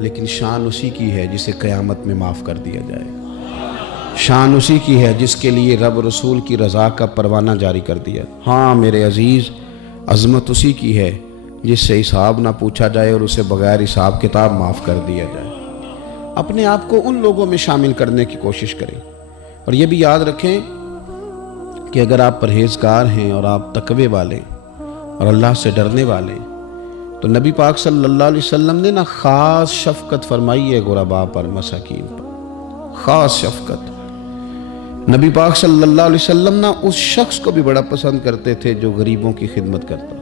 لیکن شان اسی کی ہے جسے قیامت میں معاف کر دیا جائے. شان اسی کی ہے جس کے لیے رب رسول کی رضا کا پروانہ جاری کر دیا. ہاں میرے عزیز، عظمت اسی کی ہے جس سے حساب نہ پوچھا جائے اور اسے بغیر حساب کتاب معاف کر دیا جائے. اپنے آپ کو ان لوگوں میں شامل کرنے کی کوشش کریں، اور یہ بھی یاد رکھیں کہ اگر آپ پرہیزگار ہیں اور آپ تقوی والے اور اللہ سے ڈرنے والے، تو نبی پاک صلی اللہ علیہ وسلم نے نا خاص شفقت فرمائی ہے غرباء پر، مساکین پر. خاص شفقت. نبی پاک صلی اللہ علیہ وسلم نا اس شخص کو بھی بڑا پسند کرتے تھے جو غریبوں کی خدمت کرتا،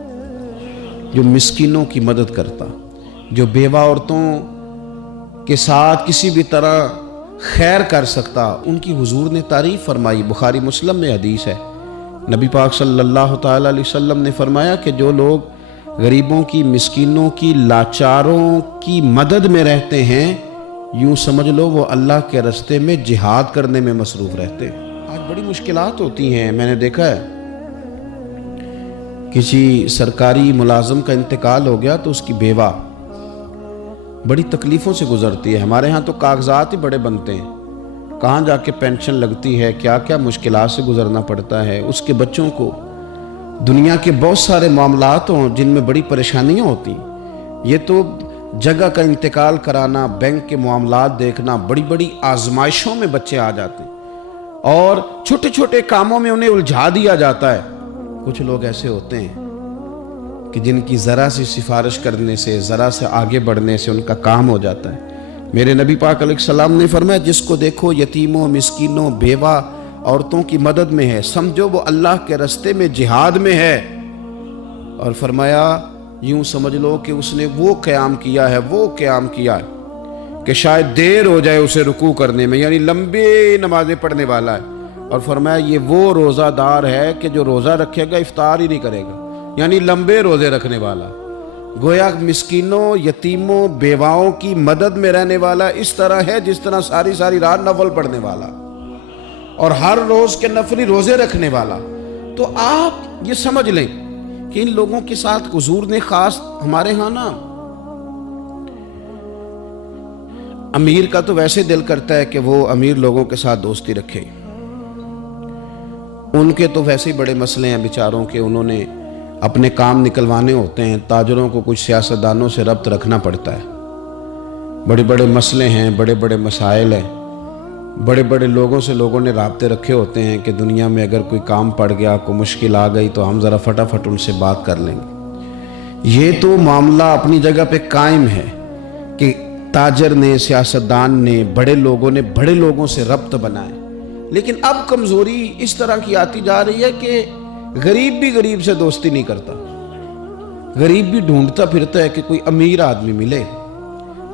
جو مسکینوں کی مدد کرتا، جو بیوہ عورتوں کے ساتھ کسی بھی طرح خیر کر سکتا. ان کی حضور نے تعریف فرمائی. بخاری مسلم میں حدیث ہے، نبی پاک صلی اللہ تعالی علیہ وسلم نے فرمایا کہ جو لوگ غریبوں کی، مسکینوں کی، لاچاروں کی مدد میں رہتے ہیں، یوں سمجھ لو وہ اللہ کے راستے میں جہاد کرنے میں مصروف رہتے ہیں. آج بڑی مشکلات ہوتی ہیں. میں نے دیکھا ہے کسی سرکاری ملازم کا انتقال ہو گیا تو اس کی بیوہ بڑی تکلیفوں سے گزرتی ہے. ہمارے ہاں تو کاغذات ہی بڑے بنتے ہیں، کہاں جا کے پینشن لگتی ہے، کیا کیا مشکلات سے گزرنا پڑتا ہے. اس کے بچوں کو دنیا کے بہت سارے معاملات ہوں جن میں بڑی پریشانیاں ہوتی ہیں. یہ تو جگہ کا انتقال کرانا، بینک کے معاملات دیکھنا، بڑی بڑی آزمائشوں میں بچے آ جاتے ہیں اور چھوٹے چھوٹے کاموں میں انہیں الجھا دیا جاتا ہے. کچھ لوگ ایسے ہوتے ہیں کہ جن کی ذرا سی سفارش کرنے سے، ذرا سے آگے بڑھنے سے ان کا کام ہو جاتا ہے. میرے نبی پاک علیہ السلام نے فرمایا جس کو دیکھو یتیموں، مسکینوں، بیوہ عورتوں کی مدد میں ہے، سمجھو وہ اللہ کے راستے میں جہاد میں ہے. اور فرمایا یوں سمجھ لو کہ اس نے وہ قیام کیا ہے کہ شاید دیر ہو جائے اسے رکوع کرنے میں، یعنی لمبی نمازیں پڑھنے والا ہے. اور فرمایا یہ وہ روزہ دار ہے کہ جو روزہ رکھے گا افطار ہی نہیں کرے گا، یعنی لمبے روزے رکھنے والا. گویا مسکینوں، یتیموں، بیواؤں کی مدد میں رہنے والا اس طرح ہے جس طرح ساری ساری رات نفل پڑھنے والا اور ہر روز کے نفلی روزے رکھنے والا. تو آپ یہ سمجھ لیں کہ ان لوگوں کے ساتھ حضور نے خاص، ہمارے ہاں نا امیر کا تو ویسے دل کرتا ہے کہ وہ امیر لوگوں کے ساتھ دوستی رکھے. ان کے تو ویسے ہی بڑے مسئلے ہیں بیچاروں کے، انہوں نے اپنے کام نکلوانے ہوتے ہیں. تاجروں کو کچھ سیاستدانوں سے ربط رکھنا پڑتا ہے، بڑے بڑے مسئلے ہیں، بڑے بڑے مسائل ہیں، بڑے بڑے لوگوں سے لوگوں نے رابطے رکھے ہوتے ہیں کہ دنیا میں اگر کوئی کام پڑ گیا، کوئی مشکل آ گئی تو ہم ذرا فٹافٹ ان سے بات کر لیں گے. یہ تو معاملہ اپنی جگہ پہ قائم ہے کہ تاجر نے، سیاستدان نے، بڑے لوگوں نے بڑے لوگوں سے ربط بنائے. لیکن اب کمزوری اس طرح کی آتی جا رہی ہے کہ غریب بھی غریب سے دوستی نہیں کرتا. غریب بھی ڈھونڈتا پھرتا ہے کہ کوئی امیر آدمی ملے،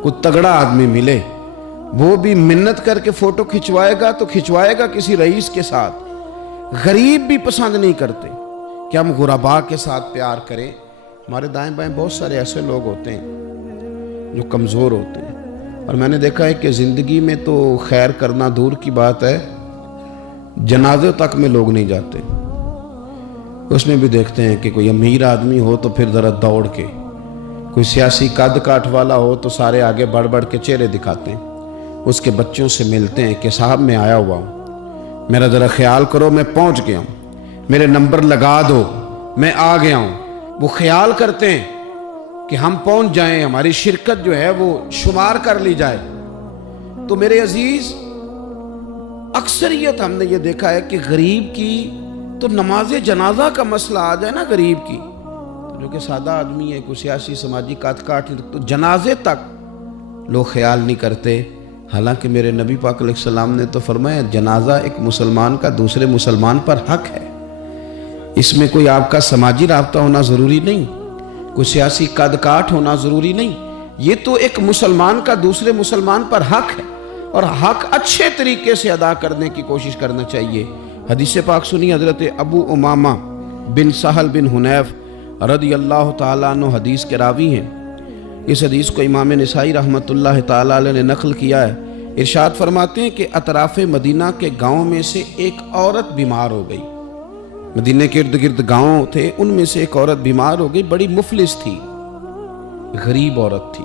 کوئی تگڑا آدمی ملے. وہ بھی منت کر کے فوٹو کھچوائے گا تو کھچوائے گا کسی رئیس کے ساتھ. غریب بھی پسند نہیں کرتے کہ ہم غرباء کے ساتھ پیار کریں. ہمارے دائیں بائیں بہت سارے ایسے لوگ ہوتے ہیں جو کمزور ہوتے ہیں، اور میں نے دیکھا ہے کہ زندگی میں تو خیر کرنا دور کی بات ہے، جنازے تک میں لوگ نہیں جاتے. اس میں بھی دیکھتے ہیں کہ کوئی امیر آدمی ہو تو پھر ذرا دوڑ کے، کوئی سیاسی قد کاٹ والا ہو تو سارے آگے بڑھ بڑھ کے چہرے دکھاتے ہیں. اس کے بچوں سے ملتے ہیں کہ صاحب میں آیا ہوا ہوں، میرا ذرا خیال کرو، میں پہنچ گیا ہوں، میرے نمبر لگا دو، میں آ گیا ہوں. وہ خیال کرتے ہیں کہ ہم پہنچ جائیں، ہماری شرکت جو ہے وہ شمار کر لی جائے. تو میرے عزیز، اکثریت ہم نے یہ دیکھا ہے کہ غریب کی تو نماز جنازہ کا مسئلہ آ جائے نا غریب کی، تو جو کہ سادہ آدمی ہے، کوئی سیاسی سماجی کاٹ تو جنازے تک لوگ خیال نہیں کرتے. حالانکہ میرے نبی پاک علیہ السلام نے تو فرمایا جنازہ ایک مسلمان کا دوسرے مسلمان پر حق ہے. اس میں کوئی آپ کا سماجی رابطہ ہونا ضروری نہیں، کوئی سیاسی قد کاٹ ہونا ضروری نہیں. یہ تو ایک مسلمان کا دوسرے مسلمان پر حق ہے، اور حق اچھے طریقے سے ادا کرنے کی کوشش کرنا چاہیے. حدیث پاک سنی، حضرت ابو امامہ بن سہل بن حنیف رضی اللہ تعالیٰ عنہ حدیث کے راوی ہیں. اس حدیث کو امام نسائی رحمۃ اللہ تعالیٰ علیہ نے نقل کیا ہے. ارشاد فرماتے ہیں کہ اطراف مدینہ کے گاؤں میں سے ایک عورت بیمار ہو گئی. مدینہ کے ارد گرد گاؤں تھے، ان میں سے ایک عورت بیمار ہو گئی، بڑی مفلس تھی، غریب عورت تھی.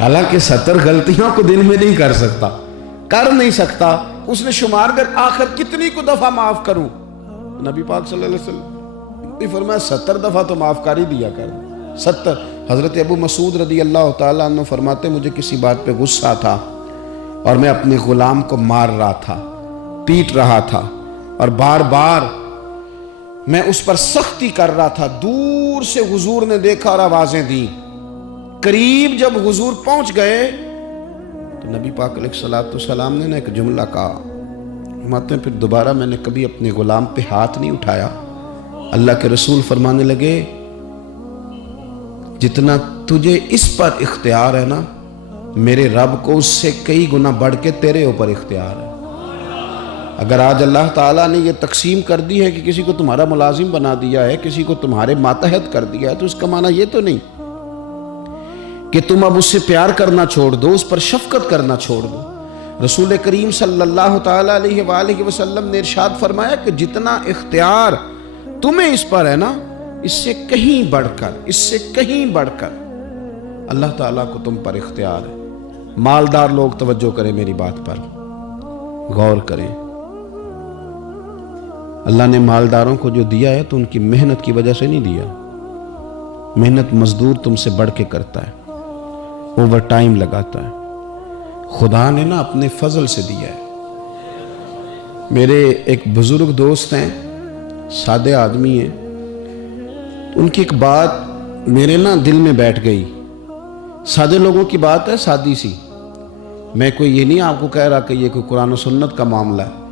حالانکہ 70 غلطیوں کو دن میں نہیں کر سکتا، کر نہیں سکتا، اس نے شمار کر آخر کتنی کو دفعہ معاف کروں؟ نبی پاک صلی اللہ علیہ وسلم نے فرمایا 70 دفعہ تو معاف کر ہی دیا کر، 70۔ حضرت ابو مسعود رضی اللہ تعالیٰ عنہ فرماتے مجھے کسی بات پہ غصہ تھا اور میں اپنے غلام کو مار رہا تھا، پیٹ رہا تھا، اور بار بار میں اس پر سختی کر رہا تھا۔ دور سے حضور نے دیکھا اور آوازیں دیں، قریب جب حضور پہنچ گئے تو نبی پاک علیہ السلام نے ایک جملہ کہا، فرماتے ہیں پھر دوبارہ میں نے کبھی اپنے غلام پہ ہاتھ نہیں اٹھایا۔ اللہ کے رسول فرمانے لگے جتنا تجھے اس پر اختیار ہے نا، میرے رب کو اس سے کئی گنا بڑھ کے تیرے اوپر اختیار ہے۔ اگر آج اللہ تعالیٰ نے یہ تقسیم کر دی ہے کہ کسی کو تمہارا ملازم بنا دیا ہے، کسی کو تمہارے ماتحت کر دیا ہے، تو اس کا معنی یہ تو نہیں کہ تم اب اس سے پیار کرنا چھوڑ دو، اس پر شفقت کرنا چھوڑ دو۔ رسول کریم صلی اللہ تعالیٰ علیہ وآلہ وسلم نے ارشاد فرمایا کہ جتنا اختیار تمہیں اس پر ہے نا، اس سے کہیں بڑھ کر، اس سے کہیں بڑھ کر اللہ تعالیٰ کو تم پر اختیار ہے۔ مالدار لوگ توجہ کریں، میری بات پر غور کریں۔ اللہ نے مالداروں کو جو دیا ہے تو ان کی محنت کی وجہ سے نہیں دیا، محنت مزدور تم سے بڑھ کے کرتا ہے، اوور ٹائم لگاتا ہے، خدا نے نا اپنے فضل سے دیا ہے۔ میرے ایک بزرگ دوست ہیں، سادے آدمی ہیں، ان کی ایک بات میرے نا دل میں بیٹھ گئی۔ سادے لوگوں کی بات ہے، سادی سی، میں کوئی یہ نہیں آپ کو کہہ رہا کہ یہ کوئی قرآن و سنت کا معاملہ ہے،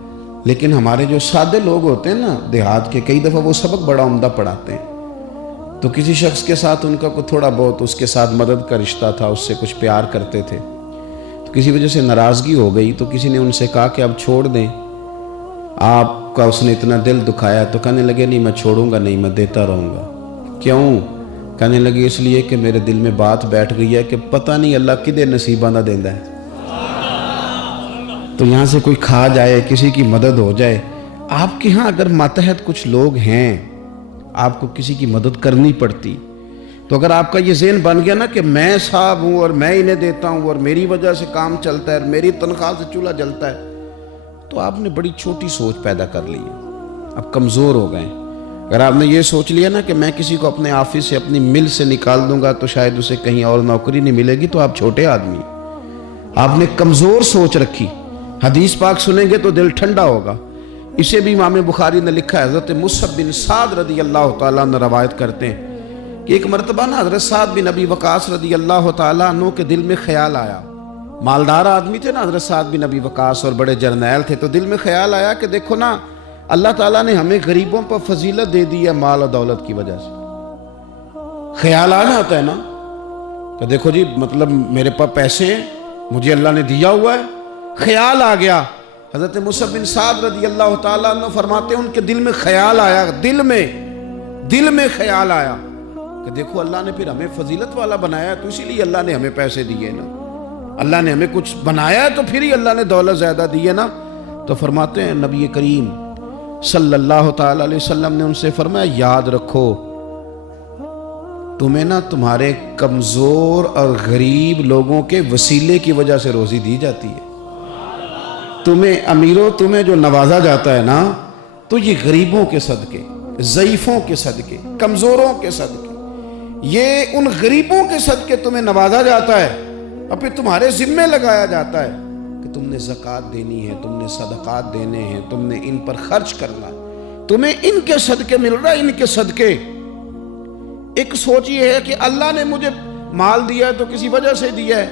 لیکن ہمارے جو سادے لوگ ہوتے ہیں نا دیہات کے، کئی دفعہ وہ سبق بڑا عمدہ پڑھاتے ہیں، تو کسی شخص کے ساتھ ان کا کوئی تھوڑا بہت اس کے ساتھ مدد کا رشتہ تھا، اس سے کچھ پیار کرتے تھے، تو کسی وجہ سے ناراضگی ہو گئی تو کسی نے ان سے کہا کہ اب چھوڑ دیں، آپ کا اس نے اتنا دل دکھایا، تو کہنے لگے نہیں میں چھوڑوں گا نہیں، میں دیتا رہوں گا۔ کیوں؟ کہنے لگے اس لیے کہ میرے دل میں بات بیٹھ گئی ہے کہ پتہ نہیں اللہ کدے نصیبہ نہ دیندہ ہے، تو یہاں سے کوئی کھا جائے، کسی کی مدد ہو جائے۔ آپ کے ہاں اگر ماتحت کچھ لوگ ہیں، آپ کو کسی کی مدد کرنی پڑتی، تو اگر آپ کا یہ ذہن بن گیا نا کہ میں صاحب ہوں اور میں انہیں دیتا ہوں اور میری وجہ سے کام چلتا ہے اور میری تنخواہ سے چولہا جلتا ہے، تو آپ نے بڑی چھوٹی سوچ پیدا کر لی ہے، آپ کمزور ہو گئے۔ اگر آپ نے یہ سوچ لیا نا کہ میں کسی کو اپنے آفس سے، اپنی مل سے نکال دوں گا تو شاید اسے کہیں اور نوکری نہیں ملے گی، تو آپ چھوٹے آدمی، آپ نے کمزور سوچ رکھی۔ حدیث پاک سنیں گے تو دل ٹھنڈا ہوگا۔ اسے بھی امام بخاری نے لکھا ہے، حضرت مصعب بن سعد رضی اللہ تعالیٰ عنہ روایت کرتے ہیں کہ ایک مرتبہ نا حضرت سعد بن ابی وقاص رضی اللہ تعالیٰ عنہ کے دل میں خیال آیا، مالدار آدمی تھے نا حضرت سعد بن ابی وقاص اور بڑے جرنیل تھے، تو دل میں خیال آیا کہ دیکھو نا اللہ تعالیٰ نے ہمیں غریبوں پر فضیلت دے دی ہے مال و دولت کی وجہ سے۔ خیال آ جاتا ہے نا کہ دیکھو جی مطلب میرے پاس پیسے ہیں، مجھے اللہ نے دیا ہوا ہے، خیال آ گیا۔ حضرت مصعب بن سعد رضی اللہ تعالیٰ عنہ فرماتے ہیں ان کے دل میں خیال آیا، دل میں خیال آیا کہ دیکھو اللہ نے پھر ہمیں فضیلت والا بنایا ہے، تو اسی لیے اللہ نے ہمیں پیسے دیے نا، اللہ نے ہمیں کچھ بنایا ہے تو پھر ہی اللہ نے دولت زیادہ دی ہے نا۔ تو فرماتے ہیں نبی کریم صلی اللہ تعالیٰ علیہ وسلم نے ان سے فرمایا یاد رکھو تمہیں نا تمہارے کمزور اور غریب لوگوں کے وسیلے کی وجہ سے روزی دی جاتی ہے۔ تمہیں امیروں تمہیں جو نوازا جاتا ہے نا، تو یہ غریبوں کے صدقے، ضعیفوں کے صدقے، کمزوروں کے صدقے، یہ ان غریبوں کے صدقے تمہیں نوازا جاتا ہے، اور پھر تمہارے ذمے لگایا جاتا ہے کہ تم نے زکوٰۃ دینی ہے، تم نے صدقات دینے ہیں، تم نے ان پر خرچ کرنا ہے، تمہیں ان کے صدقے مل رہا ہے، ان کے صدقے۔ ایک سوچ یہ ہے کہ اللہ نے مجھے مال دیا ہے تو کسی وجہ سے دیا ہے،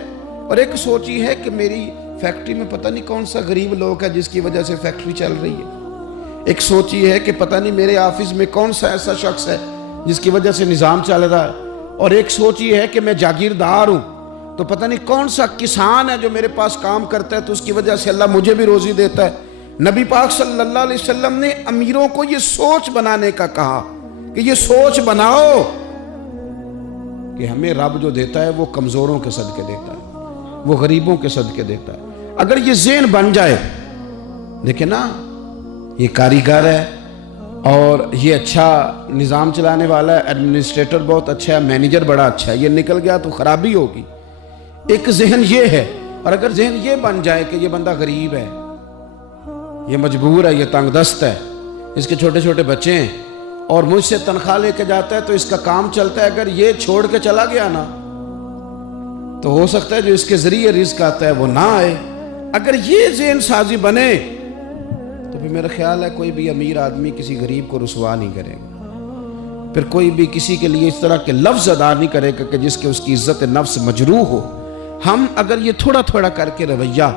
اور ایک سوچ یہ ہے کہ میری فیکٹری میں پتہ نہیں کون سا غریب لوگ ہے جس کی وجہ سے فیکٹری چل رہی ہے، ایک سوچ یہ ہے کہ پتہ نہیں میرے آفس میں کون سا ایسا شخص ہے جس کی وجہ سے نظام چل رہا ہے، اور ایک سوچ یہ ہے کہ میں جاگیردار ہوں تو پتہ نہیں کون سا کسان ہے جو میرے پاس کام کرتا ہے تو اس کی وجہ سے اللہ مجھے بھی روزی دیتا ہے۔ نبی پاک صلی اللہ علیہ وسلم نے امیروں کو یہ سوچ بنانے کا کہا کہ یہ سوچ بناؤ کہ ہمیں رب جو دیتا ہے وہ کمزوروں کے صدقے دیتا ہے، وہ غریبوں کے صدقے دیتا ہے۔ اگر یہ ذہن بن جائے، دیکھیں نا یہ کاریگر ہے اور یہ اچھا نظام چلانے والا ہے، ایڈمنسٹریٹر بہت اچھا ہے، مینیجر بڑا اچھا ہے، یہ نکل گیا تو خرابی ہوگی۔ ایک ذہن یہ ہے، اور اگر ذہن یہ بن جائے کہ یہ بندہ غریب ہے، یہ مجبور ہے، یہ تنگ دست ہے، اس کے چھوٹے چھوٹے بچے ہیں اور مجھ سے تنخواہ لے کے جاتا ہے تو اس کا کام چلتا ہے، اگر یہ چھوڑ کے چلا گیا نا تو ہو سکتا ہے جو اس کے ذریعے رزق آتا ہے وہ نہ آئے۔ اگر یہ ذہن سازی بنے تو پھر میرا خیال ہے کوئی بھی امیر آدمی کسی غریب کو رسوا نہیں کرے گا، پھر کوئی بھی کسی کے لیے اس طرح کے لفظ ادا نہیں کرے گا کہ جس کے اس کی عزت نفس مجروح ہو۔ ہم اگر یہ تھوڑا تھوڑا کر کے رویہ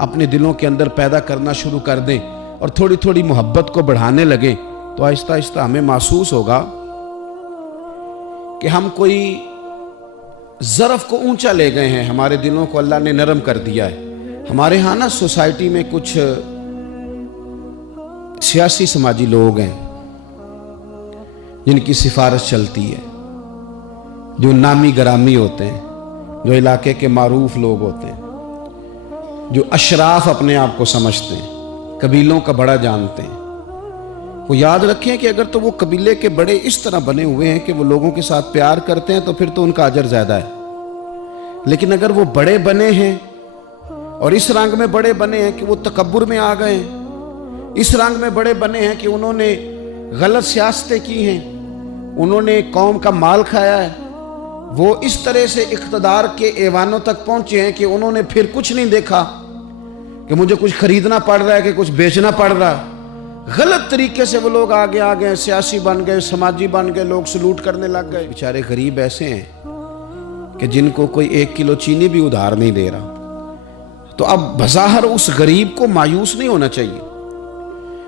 اپنے دلوں کے اندر پیدا کرنا شروع کر دیں اور تھوڑی تھوڑی محبت کو بڑھانے لگیں تو آہستہ آہستہ ہمیں محسوس ہوگا کہ ہم کوئی ظرف کو اونچا لے گئے ہیں، ہمارے دلوں کو اللہ نے نرم کر دیا ہے۔ ہمارے ہاں نا سوسائٹی میں کچھ سیاسی سماجی لوگ ہیں جن کی سفارش چلتی ہے، جو نامی گرامی ہوتے ہیں، جو علاقے کے معروف لوگ ہوتے ہیں، جو اشراف اپنے آپ کو سمجھتے ہیں، قبیلوں کا بڑا جانتے ہیں، وہ یاد رکھیں کہ اگر تو وہ قبیلے کے بڑے اس طرح بنے ہوئے ہیں کہ وہ لوگوں کے ساتھ پیار کرتے ہیں تو پھر تو ان کا اجر زیادہ ہے، لیکن اگر وہ بڑے بنے ہیں اور اس رنگ میں بڑے بنے ہیں کہ وہ تکبر میں آ گئے ہیں، اس رنگ میں بڑے بنے ہیں کہ انہوں نے غلط سیاستیں کی ہیں، انہوں نے قوم کا مال کھایا ہے، وہ اس طرح سے اقتدار کے ایوانوں تک پہنچے ہیں کہ انہوں نے پھر کچھ نہیں دیکھا کہ مجھے کچھ خریدنا پڑ رہا ہے کہ کچھ بیچنا پڑ رہا ہے، غلط طریقے سے وہ لوگ آگے آگے سیاسی بن گئے، سماجی بن گئے، لوگ سلوٹ کرنے لگ گئے۔ بیچارے غریب ایسے ہیں کہ جن کو کوئی 1 کلو چینی بھی ادھار نہیں دے رہا، تو اب بظاہر اس غریب کو مایوس نہیں ہونا چاہیے۔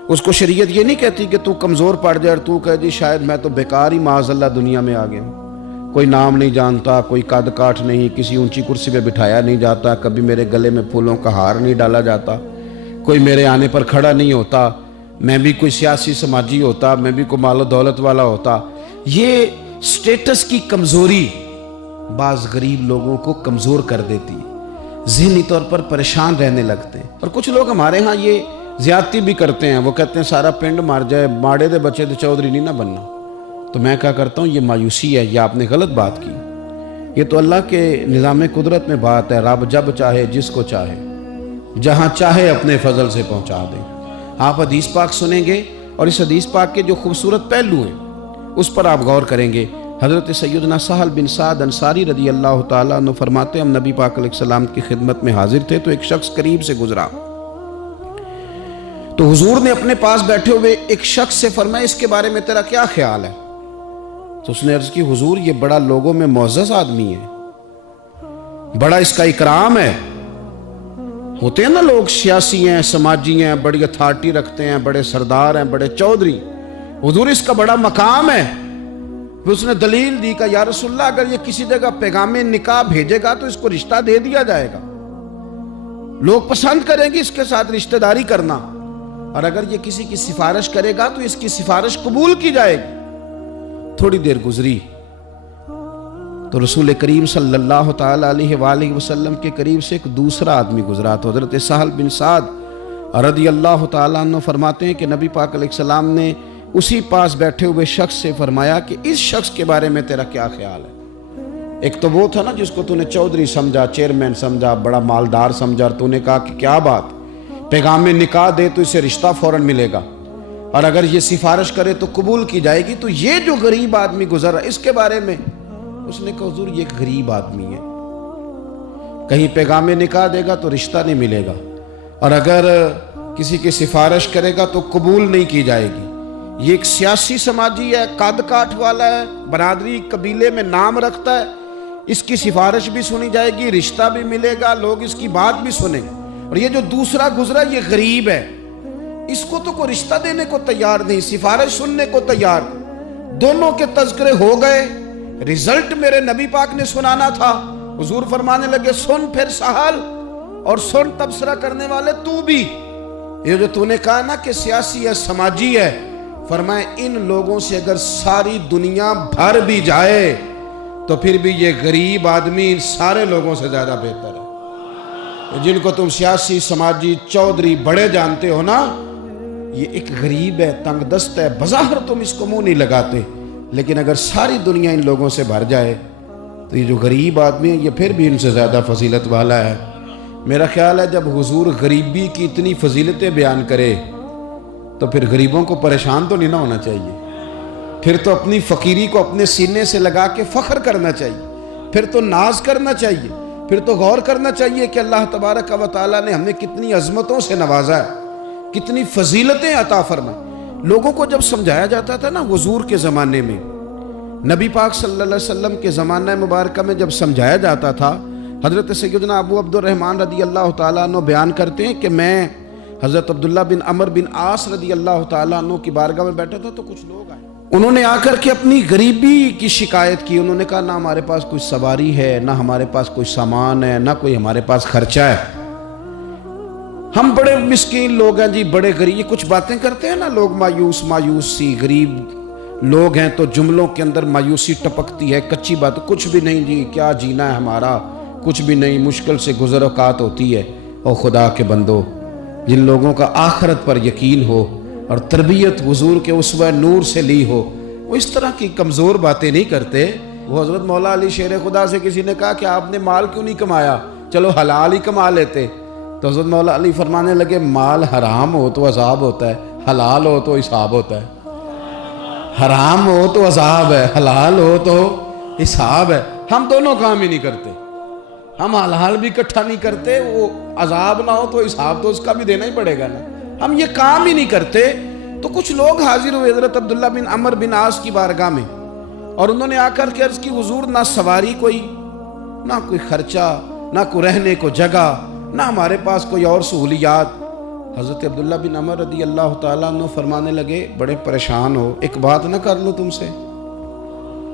اس کو شریعت یہ نہیں کہتی کہ تو کمزور پڑ جائے اور تو کہے جی شاید میں تو بیکار ہی معاذ اللہ دنیا میں آ گیا ہوں، کوئی نام نہیں جانتا، کوئی قد کاٹ نہیں، کسی اونچی کرسی پہ بٹھایا نہیں جاتا، کبھی میرے گلے میں پھولوں کا ہار نہیں ڈالا جاتا، کوئی میرے آنے پر کھڑا نہیں ہوتا، میں بھی کوئی سیاسی سماجی ہوتا، میں بھی کوئی مال و دولت والا ہوتا۔ یہ سٹیٹس کی کمزوری بعض غریب لوگوں کو کمزور کر دیتی ہے، ذہنی طور پر پریشان رہنے لگتے ہیں۔ اور کچھ لوگ ہمارے ہاں یہ زیادتی بھی کرتے ہیں، وہ کہتے ہیں سارا پنڈ مار جائے، ماڑے دے بچے دے چودھری نہیں نہ بننا۔ تو میں کیا کرتا ہوں، یہ مایوسی ہے، یہ آپ نے غلط بات کی۔ یہ تو اللہ کے نظام قدرت میں بات ہے، رب جب چاہے جس کو چاہے جہاں چاہے اپنے فضل سے پہنچا دے۔ آپ حدیث پاک سنیں گے اور اس حدیث پاک کے جو خوبصورت پہلو ہیں اس پر آپ غور کریں گے۔ حضرت سیدنا سہل بن سعد انصاری رضی اللہ تعالیٰ عنہ فرماتے ہیں ہم نبی پاک علیہ السلام کی خدمت میں حاضر تھے تو ایک شخص قریب سے گزرا، تو حضور نے اپنے پاس بیٹھے ہوئے ایک شخص سے فرمایا اس کے بارے میں تیرا کیا خیال ہے؟ تو اس نے عرض کی حضور یہ بڑا لوگوں میں معزز آدمی ہے، بڑا اس کا اکرام ہے۔ ہوتے ہیں نا لوگ سیاسی ہیں، سماجی ہیں، بڑی اتھارٹی رکھتے ہیں، بڑے سردار ہیں، بڑے چودھری، حضور اس کا بڑا مقام ہے۔ پھر اس نے دلیل دی کہ یا رسول اللہ اگر یہ کسی جگہ پیغام نکاح بھیجے گا تو اس کو رشتہ دے دیا جائے گا، لوگ پسند کریں گے اس کے ساتھ رشتہ داری کرنا، اور اگر یہ کسی کی سفارش کرے گا تو اس کی سفارش قبول کی جائے گی۔ تھوڑی دیر گزری تو رسول کریم صلی اللہ تعالیٰ علیہ وآلہ وسلم کے قریب سے ایک دوسرا آدمی گزرا، تو حضرت سہل بن سعد رضی اللہ تعالیٰ عنہ فرماتے ہیں کہ نبی پاک علیہ السلام نے اسی پاس بیٹھے ہوئے شخص سے فرمایا کہ اس شخص کے بارے میں تیرا کیا خیال ہے؟ ایک تو وہ تھا نا جس کو تو نے چودھری سمجھا، چیئرمین سمجھا، بڑا مالدار سمجھا، اور تو نے کہا کہ کیا بات، پیغام نکاح دے تو اسے رشتہ فوراً ملے گا، اور اگر یہ سفارش کرے تو قبول کی جائے گی۔ تو یہ جو غریب آدمی گزر رہا ہے اس کے بارے میں اس نے کہا حضور یہ ایک غریب آدمی ہے، کہیں پیغام نکاح دے گا تو رشتہ نہیں ملے گا، اور اگر کسی کی سفارش کرے گا تو قبول نہیں کی جائے گی۔ یہ ایک سیاسی سماجی ہے، قد کاٹ والا ہے، برادری قبیلے میں نام رکھتا ہے، اس کی سفارش بھی سنی جائے گی، رشتہ بھی ملے گا، لوگ اس کی بات بھی سنیں گے۔ اور یہ جو دوسرا گزرا یہ غریب ہے، اس کو تو کوئی رشتہ دینے کو تیار نہیں، سفارش سننے کو تیار۔ دونوں کے تذکرے ہو گئے، رزلٹ میرے نبی پاک نے سنانا تھا۔ حضور فرمانے لگے سن پھر سہل، اور سن تبصرہ کرنے والے تو بھی، یہ جو تو نے کہا نا کہ سیاسی ہے، سماجی ہے، فرمائے ان لوگوں سے اگر ساری دنیا بھر بھی جائے تو پھر بھی یہ غریب آدمی ان سارے لوگوں سے زیادہ بہتر ہے۔ جن کو تم سیاسی، سماجی، چودھری بڑے جانتے ہو نا، یہ ایک غریب ہے، تنگ دست ہے، بظاہر تم اس کو منہ نہیں لگاتے، لیکن اگر ساری دنیا ان لوگوں سے بھر جائے تو یہ جو غریب آدمی ہے یہ پھر بھی ان سے زیادہ فضیلت والا ہے۔ میرا خیال ہے جب حضور غریبی کی اتنی فضیلتیں بیان کرے تو پھر غریبوں کو پریشان تو نہیں نہ ہونا چاہیے، پھر تو اپنی فقیری کو اپنے سینے سے لگا کے فخر کرنا چاہیے، پھر تو ناز کرنا چاہیے، پھر تو غور کرنا چاہیے کہ اللہ تبارک و تعالیٰ نے ہمیں کتنی عظمتوں سے نوازا ہے، کتنی فضیلتیں عطا فرمائیں۔ لوگوں کو جب سمجھایا جاتا تھا نا حضور کے زمانے میں، نبی پاک صلی اللہ علیہ وسلم کے زمانہ مبارکہ میں جب سمجھایا جاتا تھا، حضرت سیدنا ابو عبد الرحمن رضی اللہ تعالیٰ عنہ بیان کرتے ہیں کہ میں حضرت عبداللہ بن عمر بن عاص رضی اللہ تعالیٰ عنہ کی بارگاہ میں بیٹھا تھا تو کچھ لوگ آئے، انہوں نے آ کر کے اپنی غریبی کی شکایت کی۔ انہوں نے کہا نہ ہمارے پاس کوئی سواری ہے، نہ ہمارے پاس کوئی سامان ہے، نہ کوئی ہمارے پاس خرچہ ہے، ہم بڑے مسکین لوگ ہیں جی، بڑے غریب۔ یہ کچھ باتیں کرتے ہیں نا لوگ، مایوس سی، غریب لوگ ہیں تو جملوں کے اندر مایوسی ٹپکتی ہے، کچی بات، کچھ بھی نہیں جی، کیا جینا ہے ہمارا، کچھ بھی نہیں، مشکل سے گزر اوقات ہوتی ہے۔ اور خدا کے بندو، جن لوگوں کا آخرت پر یقین ہو اور تربیت حضور کے اسوہ نور سے لی ہو، وہ اس طرح کی کمزور باتیں نہیں کرتے۔ وہ حضرت مولا علی شیر خدا سے کسی نے کہا کہ آپ نے مال کیوں نہیں کمایا، چلو حلال ہی کما لیتے، تو حضرت مولا علی فرمانے لگے مال حرام ہو تو عذاب ہوتا ہے، حلال ہو تو حساب ہوتا ہے۔ حرام ہو تو عذاب ہے، حلال ہو تو حساب ہے۔ ہم دونوں کام ہی نہیں کرتے، ہم حلال بھی اکٹھا نہیں کرتے، وہ عذاب نہ ہو تو حساب تو اس کا بھی دینا ہی پڑے گا نا، ہم یہ کام ہی نہیں کرتے۔ تو کچھ لوگ حاضر ہوئے حضرت عبداللہ بن عمر بن عاص کی بارگاہ میں، اور انہوں نے آ کر کے عرض کی حضور نہ سواری کوئی، نہ کوئی خرچہ، نہ کوئی رہنے کو جگہ، نہ ہمارے پاس کوئی اور سہولیات۔ حضرت عبداللہ بن عمر رضی اللہ تعالیٰ عنہ فرمانے لگے بڑے پریشان ہو، ایک بات نہ کر لوں تم سے؟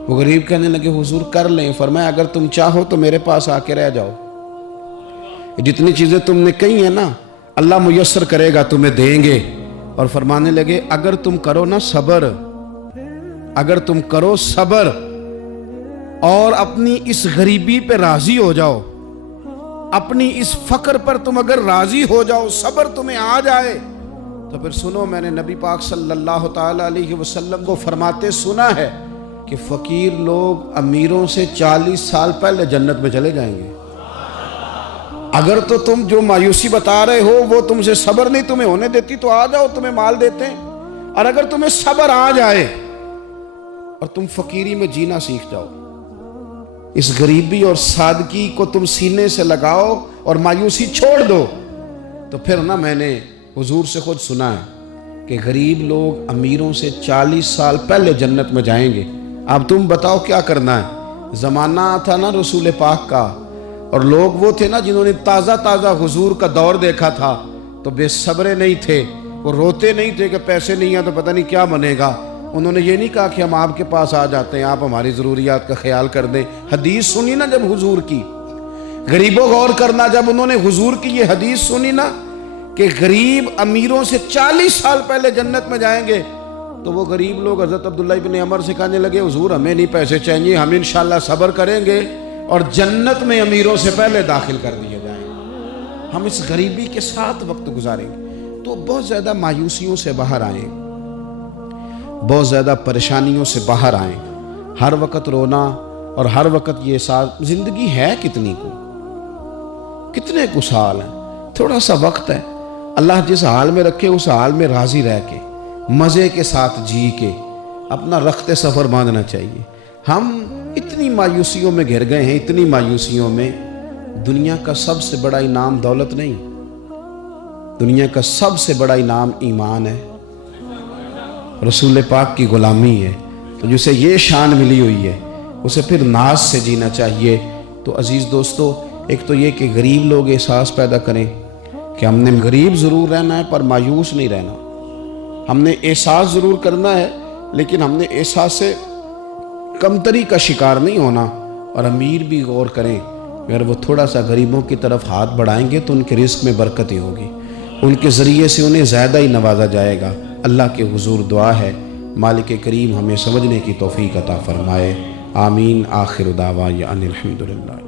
وہ غریب کہنے لگے حضور کر لیں۔ فرمایا اگر تم چاہو تو میرے پاس آ کے رہ جاؤ، جتنی چیزیں تم نے کہی ہیں نا اللہ میسر کرے گا، تمہیں دیں گے۔ اور فرمانے لگے اگر تم کرو نا صبر، اگر تم کرو صبر اور اپنی اس غریبی پہ راضی ہو جاؤ، اپنی اس فقر پر تم اگر راضی ہو جاؤ، صبر تمہیں آ جائے، تو پھر سنو میں نے نبی پاک صلی اللہ تعالیٰ علیہ وسلم کو فرماتے سنا ہے کہ فقیر لوگ امیروں سے 40 سال پہلے جنت میں چلے جائیں گے۔ اگر تو تم جو مایوسی بتا رہے ہو وہ تم سے صبر نہیں تمہیں ہونے دیتی تو آ جاؤ، تمہیں مال دیتے ہیں، اور اگر تمہیں صبر آ جائے اور تم فقیری میں جینا سیکھ جاؤ، اس غریبی اور سادگی کو تم سینے سے لگاؤ اور مایوسی چھوڑ دو، تو پھر نا میں نے حضور سے خود سنا ہے کہ غریب لوگ امیروں سے 40 سال پہلے جنت میں جائیں گے۔ اب تم بتاؤ کیا کرنا ہے؟ زمانہ تھا نا رسول پاک کا، اور لوگ وہ تھے نا جنہوں نے تازہ حضور کا دور دیکھا تھا، تو بے صبرے نہیں تھے، وہ روتے نہیں تھے کہ پیسے نہیں ہیں تو پتہ نہیں کیا بنے گا۔ انہوں نے یہ نہیں کہا کہ ہم آپ کے پاس آ جاتے ہیں، آپ ہماری ضروریات کا خیال کر دیں۔ حدیث سنی نا جب حضور کی، غریبوں غور کرنا، جب انہوں نے حضور کی یہ حدیث سنی نا کہ غریب امیروں سے 40 سال پہلے جنت میں جائیں گے، تو وہ غریب لوگ حضرت عبداللہ ابن عمر سے کہنے لگے حضور ہمیں نہیں پیسے چاہیے، ہم انشاءاللہ صبر کریں گے اور جنت میں امیروں سے پہلے داخل کر دیے جائیں گے، ہم اس غریبی کے ساتھ وقت گزاریں گے۔ تو بہت زیادہ مایوسیوں سے باہر آئیں، بہت زیادہ پریشانیوں سے باہر آئیں، ہر وقت رونا اور ہر وقت یہ احساس، زندگی ہے کتنی کتنے کو سال ہیں، تھوڑا سا وقت ہے، اللہ جس حال میں رکھے اس حال میں راضی رہ کے مزے کے ساتھ جی کے اپنا رخت سفر باندھنا چاہیے۔ ہم اتنی مایوسیوں میں گھر گئے ہیں، اتنی مایوسیوں میں۔ دنیا کا سب سے بڑا انعام دولت نہیں، دنیا کا سب سے بڑا انعام ایمان ہے، رسول پاک کی غلامی ہے۔ تو جسے یہ شان ملی ہوئی ہے اسے پھر ناز سے جینا چاہیے۔ تو عزیز دوستو، ایک تو یہ کہ غریب لوگ احساس پیدا کریں کہ ہم نے غریب ضرور رہنا ہے پر مایوس نہیں رہنا، ہم نے احساس ضرور کرنا ہے لیکن ہم نے احساس سے کمتری کا شکار نہیں ہونا۔ اور امیر بھی غور کریں، اگر وہ تھوڑا سا غریبوں کی طرف ہاتھ بڑھائیں گے تو ان کے رزق میں برکت ہی ہوگی، ان کے ذریعے سے انہیں زیادہ ہی نوازا جائے گا۔ اللہ کے حضور دعا ہے مالک کریم ہمیں سمجھنے کی توفیق عطا فرمائے، آمین۔ آخر دعوانا ان الحمدللہ۔